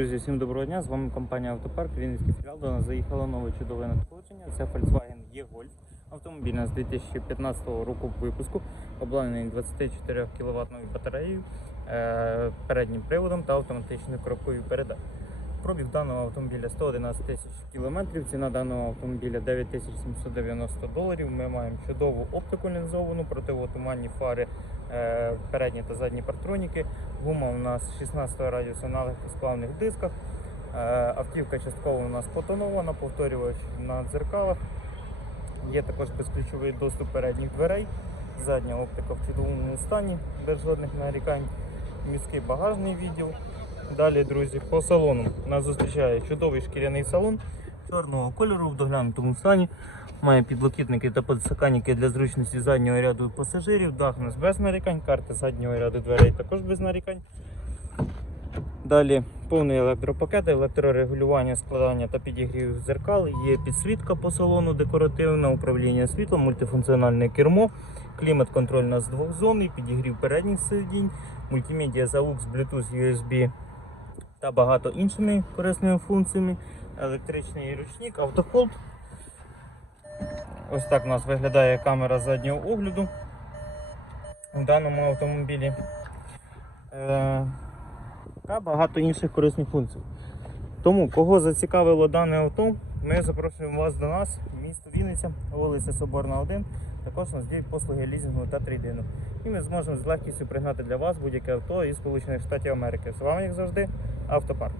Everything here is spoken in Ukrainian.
Друзі, всім доброго дня. З вами компанія Автопарк. Вінницький філіал. До нас заїхало нове чудове надходження. Це Volkswagen E-Golf. Автомобіль з 2015 року випуску, обладнаний 24 кВт батареєю, е, переднім приводом та автоматичною коробкою передач. Пробіг даного автомобіля 111 тисяч кілометрів. Ціна даного автомобіля 9790 доларів. Ми маємо чудову оптику лінзовану, противотуманні фари, е, передні та задні партроніки. Гума у нас 16 радіуса на легкосплавних дисках. Е, Автівка частково у нас потонована, повторювач на дзеркалах. Є також безключовий доступ передніх дверей, задня оптика в чудовому стані, без жодних нарікань, міський багажний відділ. Далі, друзі, по салону нас зустрічає чудовий шкіряний салон чорного кольору в доглянутому стані. Має підлокітники та підсаканники для зручності заднього ряду пасажирів. Дах у нас без нарікань, карти заднього ряду дверей також без нарікань. Далі повний електропакет, електрорегулювання, складання та підігрів зеркал. Є підсвітка по салону, декоративне управління світлом, мультифункціональне кермо, клімат-контроль з двох зон, підігрів передніх сидінь, мультимедіа AUX, Bluetooth, USB та багато іншими корисними функціями. Електричний ручник, автохолд. Ось так у нас виглядає камера заднього огляду у даному автомобілі. Е, та багато інших корисних функцій. Тому, кого зацікавило дане авто, ми запрошуємо вас до нас, місто Вінниця, вулиця Соборна 1. Також нас діють послуги лізингу та трейдину. І ми зможемо з легкістю пригнати для вас будь-яке авто із Сполучених Штатів Америки. З вами, як завжди, автопарк.